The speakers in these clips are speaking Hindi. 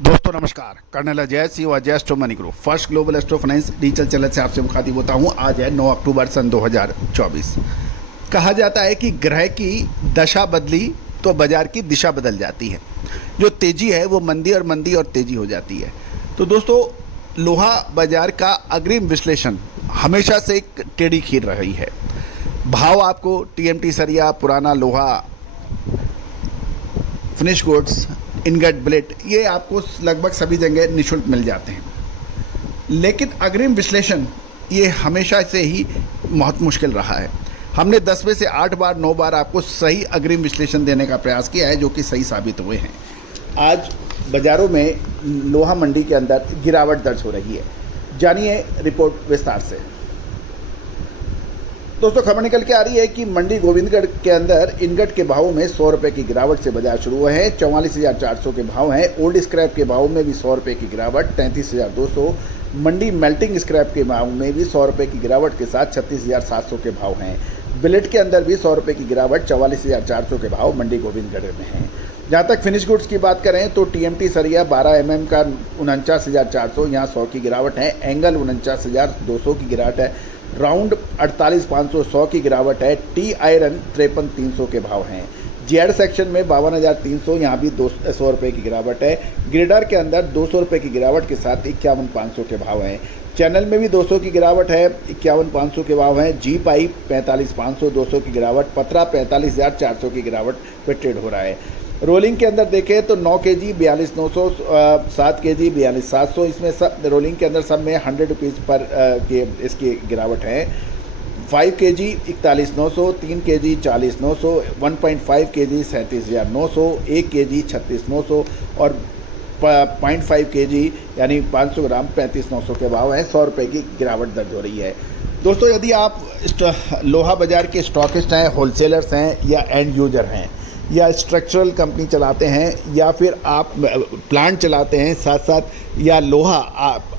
दोस्तों नमस्कार, colonel Ajay Singh Ajay astro money group first global astro finance digital channel से आपसे मुखातिब होता हूं। आज है 9 अक्टूबर सन 2024। कहा जाता है कि ग्रह की दशा बदली तो बाजार की दिशा बदल जाती है। जो तेजी है वो मंदी और तेजी हो जाती है। तो दोस्तों, लोहा बाजार का अग्रिम विश्लेषण हमेशा से एक टेढ़ी खीर रही है। भाव आपको टीएमटी सरिया, पुराना लोहा, फिनिश गुड्स, इनगट, ब्लेट, ये आपको लगभग सभी जगह निःशुल्क मिल जाते हैं। लेकिन अग्रिम विश्लेषण ये हमेशा से ही बहुत मुश्किल रहा है। हमने 10 में से 8 बार 9 बार आपको सही अग्रिम विश्लेषण देने का प्रयास किया है, जो कि सही साबित हुए हैं। आज बाज़ारों में लोहा मंडी के अंदर गिरावट दर्ज हो रही है। जानिए रिपोर्ट विस्तार से। दोस्तों, खबर निकल के आ रही है कि मंडी गोविंदगढ़ के अंदर इनगट के भावों में 100 रुपये की गिरावट से बाजार शुरू हुए हैं। 44,400 के भाव हैं। ओल्ड स्क्रैप के भाव में भी 100 रुपये की गिरावट, 33,200। मंडी मेल्टिंग स्क्रैप के भाव में भी 100 रुपये की गिरावट के साथ 36,700 के भाव हैं। बिलेट के अंदर भी 100 रुपये की गिरावट, 44,400 के भाव मंडी गोविंदगढ़ में हैं। जहाँ तक फिनिश गुड्स की बात करें तो टीएमटी सरिया 12 mm का 49,400, यहाँ 100 की गिरावट है। एंगल 49,200 की गिरावट है। राउंड 48,500, 100 की गिरावट है। टी आयरन 53,300 के भाव हैं। जेड सेक्शन में 52,300, यहाँ भी 100 रुपये की गिरावट है। ग्रेडर के अंदर 200 रुपये की गिरावट के साथ 51,500 के भाव हैं। चैनल में भी 200 की गिरावट है, 51,500 के भाव हैं। जी पाइप 45,500, 200 की गिरावट। पतरा 45,400 की गिरावट पे ट्रेड हो रहा है। रोलिंग के अंदर देखें तो 9 kg 42,900, 7 kg 42,700, इसमें सब रोलिंग के अंदर सब में 100 रुपीज़ पर के इसकी गिरावट है। 5 kg 41,900, 3 kg 40,900, 1.5 kg 37,900, 1 kg 36,900 और 0.5 kg यानी 500 ग्राम 35,900 के भाव हैं। 100 रुपये की गिरावट दर्ज हो रही है। दोस्तों, यदि आप लोहा बाज़ार के स्टॉकिस्ट हैं, होलसेलर्स हैं या एंड यूजर हैं या स्ट्रक्चरल कंपनी चलाते हैं या फिर आप प्लांट चलाते हैं साथ साथ, या लोहा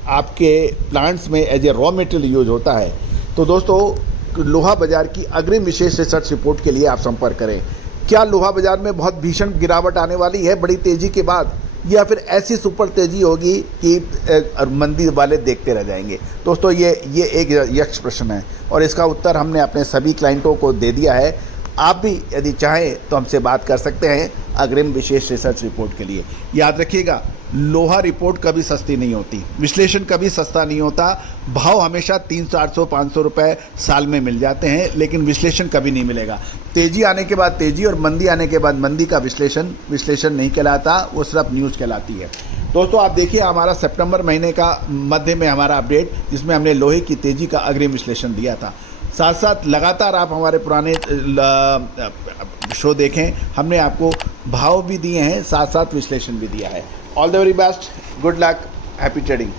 आपके प्लांट्स में as a raw material use होता है, तो दोस्तों लोहा बाज़ार की अग्रिम विशेष रिसर्च रिपोर्ट के लिए आप संपर्क करें। क्या लोहा बाज़ार में बहुत भीषण गिरावट आने वाली है बड़ी तेज़ी के बाद, या फिर ऐसी सुपर तेज़ी होगी कि मंदी वाले देखते रह जाएंगे? दोस्तों, ये एक यक्ष प्रश्न है और इसका उत्तर हमने अपने सभी क्लाइंटों को दे दिया है। आप भी यदि चाहें तो हमसे बात कर सकते हैं अग्रिम विशेष रिसर्च रिपोर्ट के लिए। याद रखिएगा, लोहा रिपोर्ट कभी सस्ती नहीं होती, विश्लेषण कभी सस्ता नहीं होता। भाव हमेशा 300, 400, 500 रुपये साल में मिल जाते हैं, लेकिन विश्लेषण कभी नहीं मिलेगा। तेज़ी आने के बाद तेज़ी और मंदी आने के बाद मंदी का विश्लेषण नहीं कहलाता, वो सिर्फ न्यूज़ कहलाती है। दोस्तों, आप देखिए हमारा सितंबर महीने का मध्य में हमारा अपडेट, जिसमें हमने लोहे की तेज़ी का अग्रिम विश्लेषण दिया था। साथ साथ लगातार आप हमारे पुराने शो देखें, हमने आपको भाव भी दिए हैं, साथ साथ विश्लेषण भी दिया है। All the very best, good luck, happy trading.